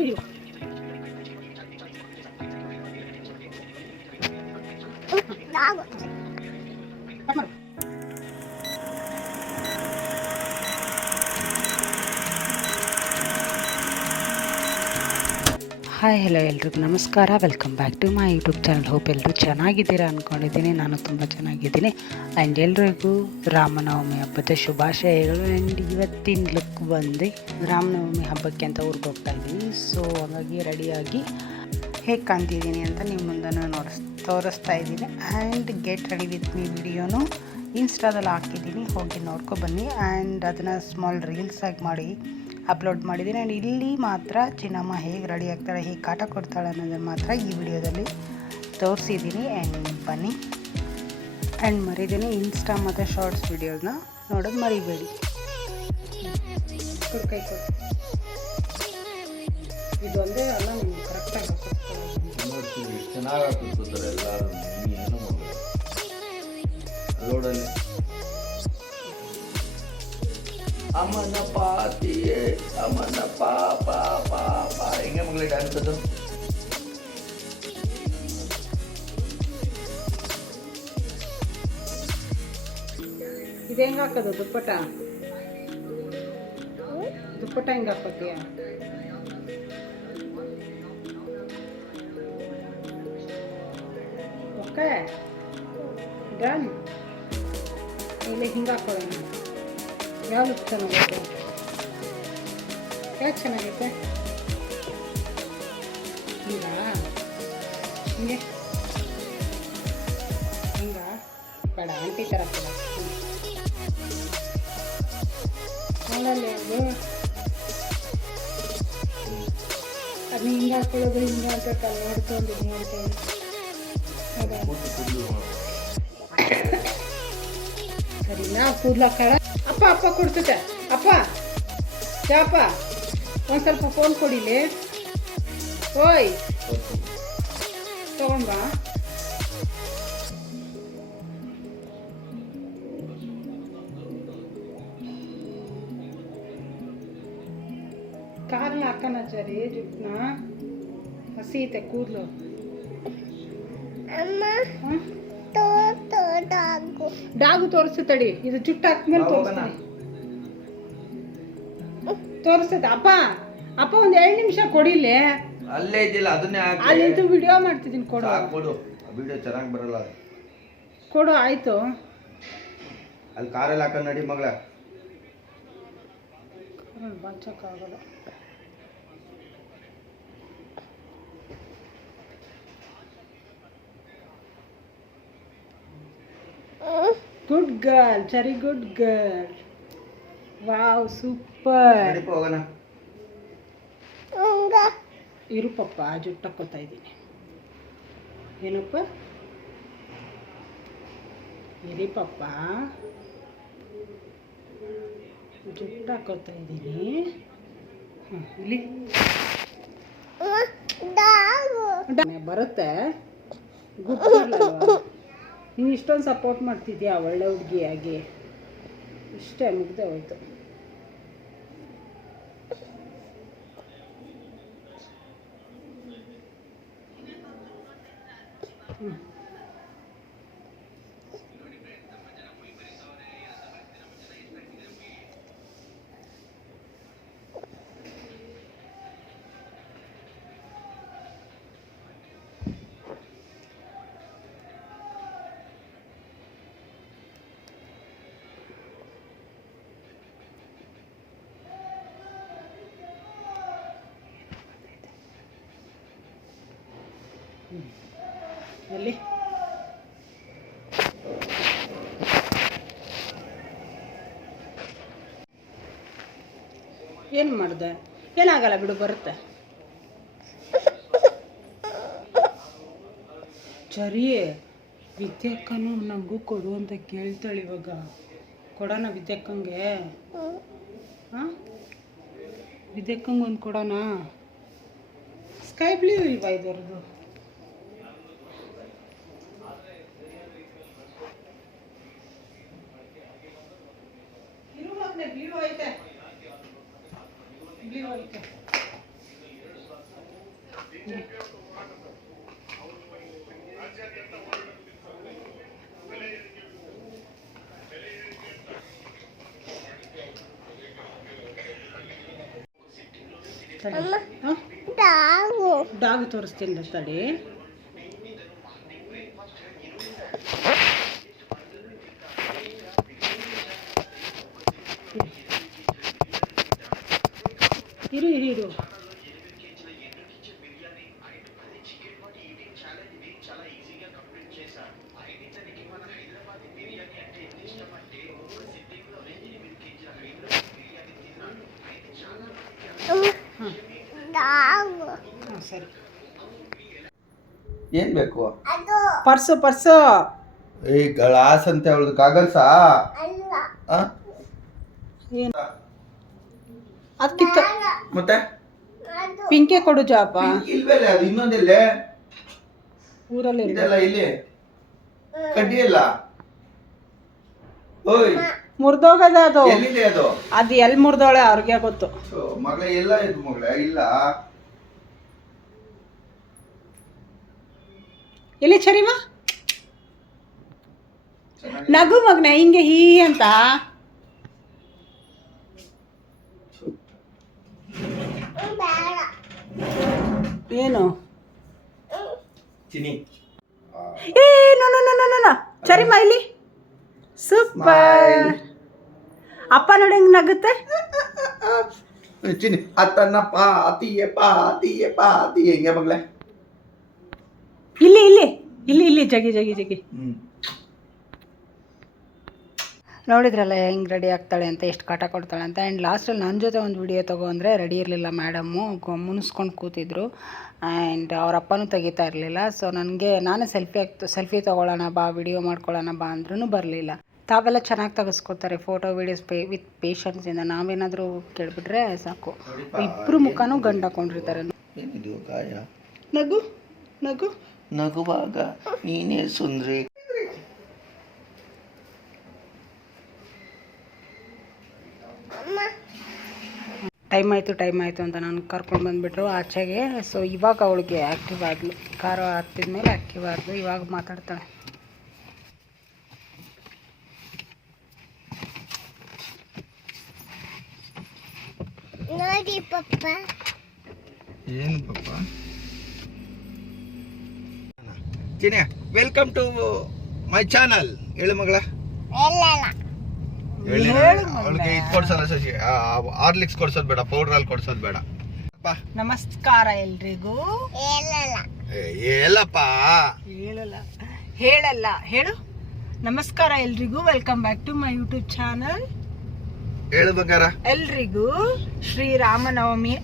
Hi hello ಎಲ್ರಿಗೂ ನಮಸ್ಕಾರ. Welcome back to my YouTube channel. Hope ಎಲ್ಲರೂ ಚೆನ್ನಾಗಿದ್ದೀರಾ ಅಂದ್ಕೊಂಡಿದ್ದೀನಿ. ನಾನು ತುಂಬ ಚೆನ್ನಾಗಿದ್ದೀನಿ. ಆ್ಯಂಡ್ ಎಲ್ರಿಗೂ ರಾಮನವಮಿ ಹಬ್ಬದ ಶುಭಾಶಯಗಳು. ಆ್ಯಂಡ್ ಇವತ್ತಿನ ಲುಕ್ ಬಂದು ರಾಮನವಮಿ ಹಬ್ಬಕ್ಕೆ ಅಂತ ಊರಿಗೆ ಹೋಗ್ತಾ ಇದ್ದೀನಿ. ಸೊ ಹಾಗಾಗಿ ರೆಡಿಯಾಗಿ ಹೇಗೆ ಕಾಣ್ತಿದ್ದೀನಿ ಅಂತ ನಿಮ್ಮ ಮುಂದೆ ತೋರಿಸ್ತಾ ಇದ್ದೀನಿ. And get ready with me ವಿಡಿಯೋನು ಇನ್ಸ್ಟಾದಲ್ಲಿ ಹಾಕಿದ್ದೀನಿ, ಹೋಗಿ ನೋಡ್ಕೊಬನ್ನಿ. ಆ್ಯಂಡ್ ಅದನ್ನು ಸ್ಮಾಲ್ ರೀಲ್ಸಾಗಿ ಮಾಡಿ ಅಪ್ಲೋಡ್ ಮಾಡಿದ್ದೀನಿ. ಆ್ಯಂಡ್ ಇಲ್ಲಿ ಮಾತ್ರ ಚಿನ್ನಮ್ಮ ಹೇಗೆ ರೆಡಿ ಆಗ್ತಾಳೆ, ಹೇಗೆ ಕಾಟ ಕೊಡ್ತಾಳೆ ಅನ್ನೋದನ್ನು ಮಾತ್ರ ಈ ವಿಡಿಯೋದಲ್ಲಿ ತೋರಿಸಿದ್ದೀನಿ. ಆ್ಯಂಡ್ ಬನ್ನಿ. ಆ್ಯಂಡ್ ಮರಿದ್ದೀನಿ ಇನ್ಸ್ಟಾ ಮತ್ತು ಶಾರ್ಟ್ಸ್ ವಿಡಿಯೋನ ನೋಡೋದು ಮರಿಬೇಡಿ. ಕೈ ಕೊಡು. ಇದೊಂದೇ ಅಲ್ಲ, ನಿಮ್ಗೆ ಕರೆಕ್ಟಾಗಿ ಚೆನ್ನಾಗಿ ಹಾಕಿಸ್ತಾರೆ ಎಲ್ಲರೂ. ಏನು ರೋಡಲ್ಲಿ ಅಮ್ಮನ ಪಾತಿಯೇ ಅಮ್ಮನ ಪಾಪ ಪಾಪ ಹೆಂಗೆ ಮಗಳೇ ಡ್ಯಾನ್ಸ್ ಅದು? ಇದು ಹೆಂಗೆ ಹಾಕೋದು ದುಪ್ಪಟ್ಟ ಹೆಂಗೆ ಹಾಕೋತೀಯ? Okay done. ಇಲ್ಲಿ ಹಿಂಗೆ ಹಾಕೊಳ್ಳೋಣ. ಯಾವ ಲುಕ್ ಚೆನ್ನಾಗೈತೆ? ಯಾಕೆ ಚೆನ್ನಾಗೈತೆ? ಹಿಂಗ ಹಿಂಗೆ ಹಿಂಗ ಬೇಡ, ಆಂಟಿ ಥರ ಕೊಡ. ನೋಡಲ್ಲಿ ಅದು ಅದನ್ನ ಹಿಂಗೆ ಹಾಕೊಳ್ಳೋದು ಹಿಂಗೆ ಅಂತ ಕಲ್ ನೋಡ್ಕೊಂಡಿದ್ದೀನಿ ಅಂತೇಳಿ. ಸರಿ, ನಾ ಕೂದ್ಲಾಕಳ. ಅಪ್ಪ ಕೊಡ್ತದೆ. ಅಪ್ಪ ಯಾಪ ಒಂದು ಸ್ವಲ್ಪ ಫೋನ್ ಕೊಡಿಲಿ. ಓಯ್ ತಗೊಂಡ್ಬಾ. ಕಾರಣ ಹಾಕೋಣ ಸರಿ, ಜುಟ್ಟನ್ನ ಹಸಿ ಐತೆ ಕೂದಲು. ಡಾಗು ತೋರಿಸ್ತು ತಡಿ. ಇದು ಜುಟ್ಟು ಹಾಕ್ಮೇಲೆ ತೋರಿಸ್ತದೆ. ಅಪ್ಪ ಒಂದು 2 ನಿಮಿಷ ಕೊಡಿಲಿ. ಅಲ್ಲೇ ಇದ್ದಿಲ್ಲ, ಅದನ್ನೇ ಹಾಕಿ. ಅಲ್ಲಿಂದ ವಿಡಿಯೋ ಮಾಡ್ತಿದ್ದೀನಿ. ಕೊಡು ವಿಡಿಯೋ ಚೆನ್ನಾಗಿ ಬರಲ್ಲ. ಕೊಡು ಆಯ್ತು. ಅಲ್ಲಿ ಕಾರಲ್ಲಿ ಹಾಕೊಂಡು ನಡಿ ಮಗಳ. ಬಾಚಕ್ಕಾಗಲ್ಲ. Good girl, very good girl. Wow, super. ಹೋಗೋಣ. ಇರು ಪಪ್ಪ, ಜುಟ್ಟು ಹಾಕೋತಾ ಇದ್ದೀನಿ. ಏನಪ್ಪ? ಇರಿ ಪಪ್ಪ, ಜುಟ್ಟು ಹಾಕೋತಾ ಇದ್ದೀನಿ. ಇಲ್ಲಿ ಬರುತ್ತೆ. ಗುಡ್ ಗರ್ಲ್ ಅಲ್ವಾ? ನೀನು ಇಷ್ಟೊಂದು ಸಪೋರ್ಟ್ ಮಾಡ್ತಿದ್ಯಾ ಒಳ್ಳೆ ಹುಡುಗಿಯಾಗಿ. ಇಷ್ಟೇ, ಮುಗ್ದೆ ಹೋಯ್ತು. ಎಲ್ಲಿ ಏನು ಮಾಡಿದೆ? ಏನಾಗಲ್ಲ ಬಿಡು, ಬರುತ್ತೆ. ಸರಿ, ವಿದ್ಯಕ್ಕನು ನಮಗೂ ಕೊಡು ಅಂತ ಕೇಳ್ತಾಳೆ ಇವಾಗ. ಕೊಡೋಣ ವಿದ್ಯಕ್ಕಂಗೆ? ಹಾಂ, ವಿದ್ಯಕ್ಕಂಗೆ ಒಂದು ಕೊಡೋಣ. ಸ್ಕೈ ಬ್ಲೂ ಇಲ್ವಾ ಇದರದು? ಬ್ಲೂ ಐತೆ. ಡಾಗ್ ತೋರಿಸ್ತೀನಿ ತಡಿ. ಇರು ಸರಿ. ಏನ್ ಬೇಕು? ಪರ್ಸು ಏ ಗ್ಲಾಸ್ ಅಂತ ಅವಳದು ಕಾಗಲ್ಸಾ? ಏನು ಅದಕ್ಕಿತ್ತು ಮತ್ತೆ ಪಿಂಕೆ ಕೊಡು ಜಾಪ. ಇಲ್ವಲ್ಲ ಅದು ಇನ್ನೊಂದಿಲ್ಲೇ ಊರಲ್ಲಿ ಇದೆಲ್ಲ ಇಲ್ಲಿ ಕಡ್ಡಿ ಇಲ್ಲ. ಓಯ್ ಮುರಿದೋಗದ ಅದು. ಎಲ್ಲಿದೆ ಅದು? ಅದು ಎಲ್ಲಿ ಮುರಿದೋಳೆ ಅವ್ರಿಗೆ ಗೊತ್ತು. ಮಗಳ ಎಲ್ಲ ಇದು ಮಗಳ ಇಲ್ಲ. ಎಲ್ಲಿ ಚರಿಮಾ ನಗು ಮಗ್ನ ಹಿಂಗೆ ಹೀ ಅಂತ. ಏನು ಚಿನಿ ಏ ನೋ ಚರಿಮಾ ಇಲ್ಲಿ ಸೂಪರ್. ಅಪ್ಪ ನೋಡಿ ಹೆಂಗ್ ನಗುತ್ತೆ. ಚಿನಿ ಅತ್ತನ್ನ ಪಾತಿಯೇ ಪಾತಿಯೇ ಪಾತಿ ಹೆಂಗೆ ಮಗಳೇ? ಇಲ್ಲಿ ಇಲ್ಲಿ ಇಲ್ಲಿ ಇಲ್ಲಿ ಜಗಿ ಜಗಿ ಜಗಿ. ನೋಡಿದ್ರಲ್ಲ ಹೆಂಗೆ ರೆಡಿ ಆಗ್ತಾಳೆ ಅಂತ, ಎಷ್ಟು ಕಾಟ ಕೊಡ್ತಾಳೆ ಅಂತ. ಆ್ಯಂಡ್ ಲಾಸ್ಟಲ್ಲಿ ನನ್ನ ಜೊತೆ ಒಂದು ವಿಡಿಯೋ ತಗೋ ಅಂದರೆ ರೆಡಿ ಇರಲಿಲ್ಲ ಮೇಡಮ್ಮು, ಮುನಿಸ್ಕೊಂಡು ಕೂತಿದ್ರು. ಆ್ಯಂಡ್ ಅವ್ರ ಅಪ್ಪನೂ ತೆಗಿತಾ ಇರಲಿಲ್ಲ. ಸೊ ನಾನೇ ಸೆಲ್ಫಿ ತೊಗೊಳ್ಳೋಣ ಬಾ, ವಿಡಿಯೋ ಮಾಡ್ಕೊಳ್ಳೋಣ ಬಾ ಅಂದ್ರೂ ಬರಲಿಲ್ಲ. ತಾವೆಲ್ಲ ಚೆನ್ನಾಗಿ ತೆಗೆಸ್ಕೊತಾರೆ ಫೋಟೋ ವೀಡಿಯೋಸ್ ವಿತ್ ಪೇಷನ್ಸಿಂದ. ನಾವೇನಾದರೂ ಕೇಳಿಬಿಟ್ರೆ ಸಾಕು, ಇಬ್ಬರು ಮುಖನೂ ಗಂಡು ಹಾಕೊಂಡಿರ್ತಾರೆ. ಏನಿದು ಗಾಯ? ನಗು ನಗು ನಗುವಾಗ ನೀನೇ ಸುಂದ್ರಿ. ಟೈಮ್ ಆಯಿತು ಅಂತ ನಾನು ಕರ್ಕೊಂಡು ಬಂದುಬಿಟ್ರು ಆಚೆಗೆ. ಸೊ ಇವಾಗ ಅವಳಿಗೆ ಆ್ಯಕ್ಟಿವ್ ಆದಳು, ಕಾರು ಹತ್ತಿದ್ಮೇಲೆ ಆ್ಯಕ್ಟಿವ್ ಆದಳು. ಇವಾಗ ಮಾತಾಡ್ತಾಳೆ. ನೋಡಿ ಪಪ್ಪ. ಏನು ಪಪ್ಪ? Chini welcome to my channel. ಹೇಳು ಮಗಳ. ಅವಳಿಗೆ ಇದು ಕೊಡ್ಸಲ್ಲ ಶಶಿ, ಹಾರ್ಲಿಕ್ಸ್ ಕೊಡ್ಸೋದು ಬೇಡ, ಪೌಡರ್ ಅಲ್ಲಿ ಕೊಡ್ಸೋದು ಬೇಡ. ನಮಸ್ಕಾರ ಎಲ್ರಿಗೂ. ಹೇಳಪ್ಪ. ಹೇಳಲ್ಲ ಹೇಳು. ನಮಸ್ಕಾರ ಎಲ್ರಿಗೂ, welcome back to my YouTube channel. ಹೇಳು ಬಂಗಾರ. ಎಲ್ರಿಗೂ ಶ್ರೀರಾಮನವಮಿ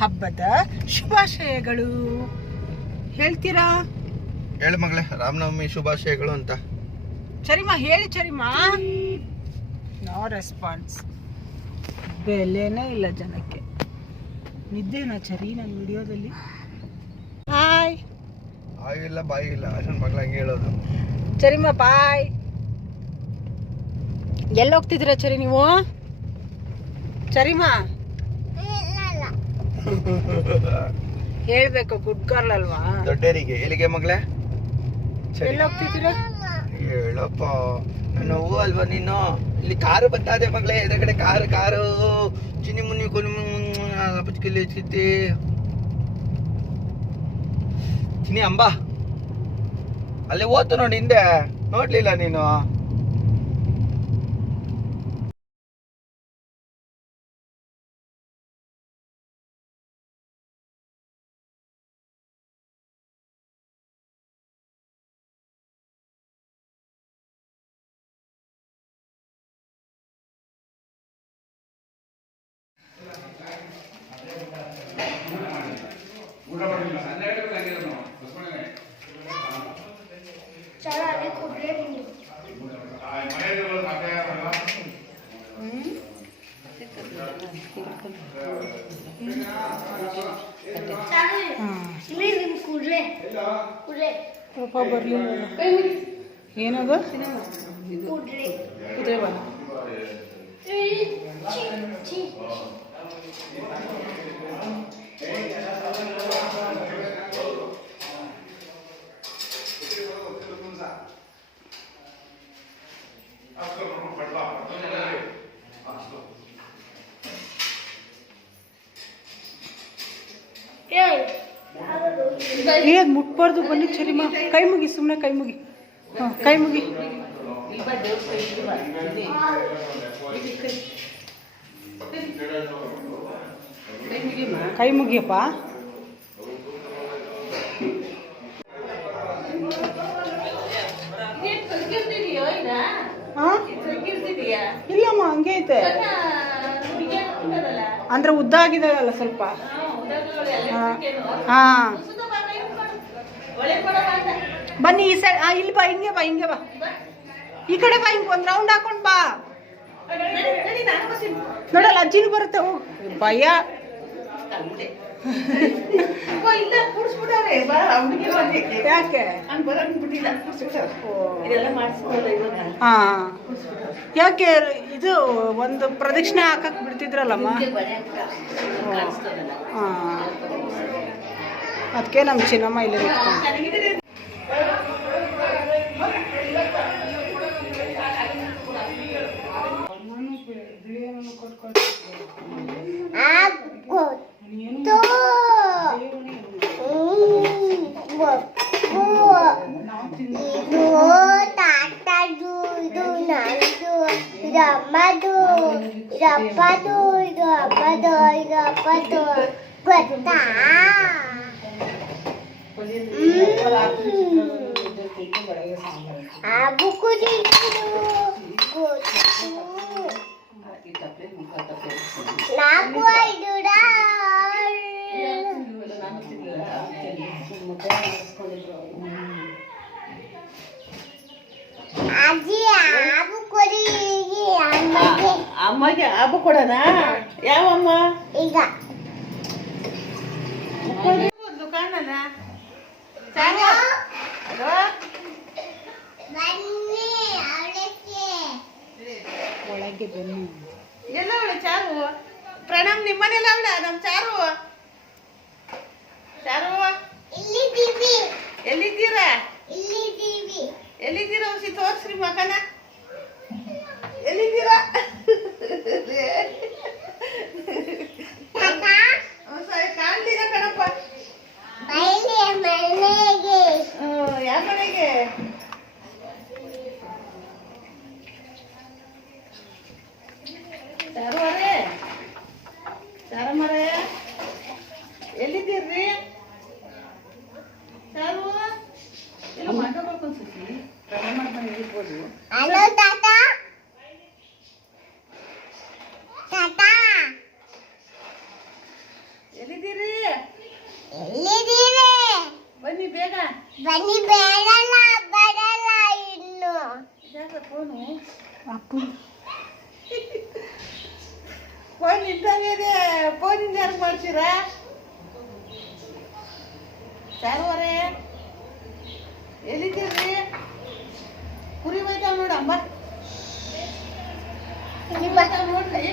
ಹಬ್ಬದ ಶುಭಾಶಯಗಳು. ಹೇಳ್ತೀರಾ? ಹೇಳು ಮಗಳೇ, ರಾಮನವಮಿ ಶುಭಾಶಯಗಳು ಅಂತ. ಚರಿಮಾ ಹೇಳಿ. ಚರಿಮಾ ನೋ ರೆಸ್ಪಾನ್ಸ್. ಬೆಲೆನೇ ಇಲ್ಲ ಜನಕ್ಕೆ. ನಿದ್ದೆನಾ ಚರಿ ನನ್ನ ವಿಡಿಯೋದಲ್ಲಿ? ಹಾಯ್. ಆಗಿಲ್ಲ ಬಾಯಿ ಇಲ್ಲ ಅಷ್ಟೊಂದು ಮಗಳ ಹಂಗೆ ಹೇಳೋದು. ಚರಿಮಾ ಬಾಯ್. ಎಲ್ಲೋಗ್ತಿದ್ದೀರಾ ಚರಿ ನೀವು? ಚರಿಮಾ ಹೇಳ್ಬೇಕು, ಗುಡ್ ಗರ್ಲ್ ಅಲ್ವಾ? ದೊಡ್ಡರಿಗೆ ಎಲ್ಲಿಗೆ ಮಗಳೇ? ಎಲ್ಲೋಗ್ತಿದ್ದೀರಾ? ಹೇಳಪ್ಪ. ನೋವು ಅಲ್ವಾ ನೀನು? ಇಲ್ಲಿ ಕಾರು ಬರ್ತಾದೆ ಮಗಳೇ, ಎದುರುಗಡೆ ಕಾರು ಚಿನಿ ಮುನಿ ಕೊನೆ ಚಿನಿ ಅಂಬಾ ಅಲ್ಲೇ ಓದ್ತು ನೋಡಿ, ಹಿಂದೆ ನೋಡ್ಲಿಲ್ಲ ನೀನು? ಪಾಪ ಬರ್ಲಿಲ್ಲ. ಏನದು? ಕುದುರೆ ಬಾ. ಏನ್ ಮುಟ್ಬಾರ್ದು ಬನ್ನಿ ಚರಿಮ. ಕೈ ಮುಗಿ, ಸುಮ್ಮನೆ ಕೈ ಮುಗಿ. ಹಾಂ, ಕೈ ಮುಗಿ. ಕೈ ಮುಗಿಯಪ್ಪ. ಹಾಂ, ಇಲ್ಲಮ್ಮ ಹಂಗೆ ಐತೆ. ಅಂದ್ರೆ ಉದ್ದ ಆಗಿದಾರಲ್ಲ ಸ್ವಲ್ಪ. ಹಾಂ, ಬನ್ನಿ ಈ ಸೈಡ್. ಇಲ್ಲಿ ಬಾ, ಹಿಂಗೆ ಬಾ, ಹಿಂಗೆ ಬಾ. ಈ ಕಡೆ ಬಾ, ಹಿಂಗೆ ಒಂದು ರೌಂಡ್ ಹಾಕೊಂಡು ಬಾ. ನೋಡಲ್ಲ ಅಜ್ಜಿನೂ ಬರುತ್ತೆ. ಹೋಗು, ಭಯ. ಯಾಕೆ? ಹಾಂ, ಯಾಕೆ ಇದು ಒಂದು ಪ್ರದಕ್ಷಿಣೆ ಹಾಕಕ್ ಬಿಡ್ತಿದ್ರಲ್ಲಮ್ಮ. ಹಾಂ, ಅದಕ್ಕೆ ನಮ್ಮ ಚಿನ್ನಮ್ಮ ಇಲ್ಲಿ ನಿಂತ್ಕೊಂಡು. ಅಮ್ಮಗೆ ಆಬು ಕೊಡೋಣ. ಯಾವಮ್ಮ? ಈಗ ದುಕಾನಲ್ಲ. ಒಳಗೆ ಬನ್ನಿ. ಎಲ್ಲ ಅವಳೆ ಚಾರು. ಪ್ರಣಾಮ್, ನಿಮ್ಮನೆಲ್ಲ ಅವಳ ನಮ್ ಚಾರು. ಚಾರು ಎಲ್ಲಿದ್ದೀರಾ? ಎಲ್ಲಿದ್ದೀರಾ? ಹೊಸಿ ತೋರ್ಸ್ರಿ ಮಗನ. ಎಲ್ಲಿದ್ದೀರಾ? ಕಾಣ್ಲಿಲ್ಲ ಕಣಪ್ಪ. ಯಾವ ಮನೆಗೆ? ಚಾರುವರೇ, ಚಾರಮ್ಮರೇ, ಎಲ್ಲಿದ್ದೀರ್ರಿ? ಚಾರು ಇಲ್ಲ ಮಾಡ್ಕೋಬೇಕು ಅನ್ಸುತ್ತಿ. ಪ್ರಮಾಣ ಮಾಡ್ಕೊಂಡು ಇರ್ಬೋದು. ಎಲ್ಲಿದ್ದೀರಿ? ಬನ್ನಿ ಬೇಗ. ಫೋನು ಫೋನ್ ಇದ್ದಂಗಿದೆ. ಫೋನಿಂದ ಯಾರು ಮಾಡ್ತೀರಾ? ಚಾರುವರೇ ಎಲ್ಲಿದ್ದೀರಿ? ಕುರಿ ಹೋಯ್ತಾವ ನೋಡಮ್ಮ. ನೋಡ್ರಿ.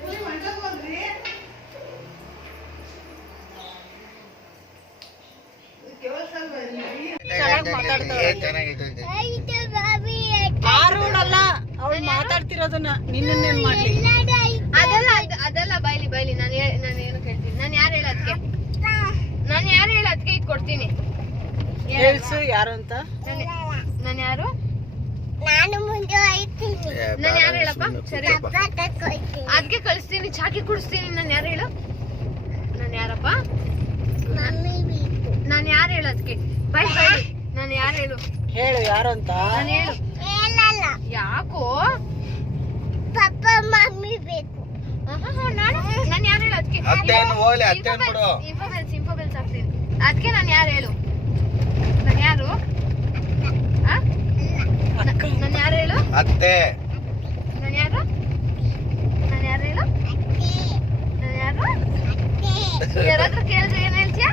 ಕುರಿ ಮಾಡ್ಕೋಬೋದ್ರಿ. ಆರೋಡಲ್ಲ ಅವಳು ಮಾತಾಡ್ತಿರೋದನ್ನ. ನಿನ್ನೇನ್ ಮಾಡ್ಲಿ? ಅದೆಲ್ಲ ಬೈಲಿ ನಾನು ಏನು ಕೇಳ್ತೀನಿ. ನಾನು ಯಾರು ಹೇಳೋದಕ್ಕೆ ಇದು ಕೊಡ್ತೀನಿ. ಹೇಳ್ಸು ಯಾರು ಅಂತ. ನಾನು ಯಾರು? ನಾನು ಯಾರು ಹೇಳಪ್ಪ? ಸರಿ, ಅದಕ್ಕೆ ಕಳಿಸ್ತೀನಿ, ಚಾಕಿ ಕುಡಿಸ್ತೀನಿ. ನಾನು ಯಾರು ಹೇಳು? ನಾನು ಯಾರಪ್ಪ? ನಾನು ಯಾರು ಹೇಳೋದಕ್ಕೆ? ಬೈ. ನಾನು ಯಾರು ಹೇಳು? ಹೇಳು ಯಾರು ಅಂತ. ನಾನು ಹೇಳು. ಯಾಕೋ? ಪಪ್ಪ ಮಮ್ಮಿ ಬೇಕು. ನಾನು ಯಾರು ಹೇಳು? ಅದಕ್ಕೆ ಇನ್ಫೋಬೆಲ್ಸ್ ಆಗ್ತೀನಿ. ಅದಕ್ಕೆ ನಾನು ಯಾರು ಹೇಳು? ನಾನು ಯಾರು? ನಾನು ಯಾರು ಹೇಳು? ಅತ್ತೆ. ನಾನು ಯಾರು ಹೇಳು? ನಾನು ಯಾರು? ಯಾರಾದ್ರೂ ಕೇಳಿದ್ರೆ ಏನ್ ಹೇಳ್ತೀಯ?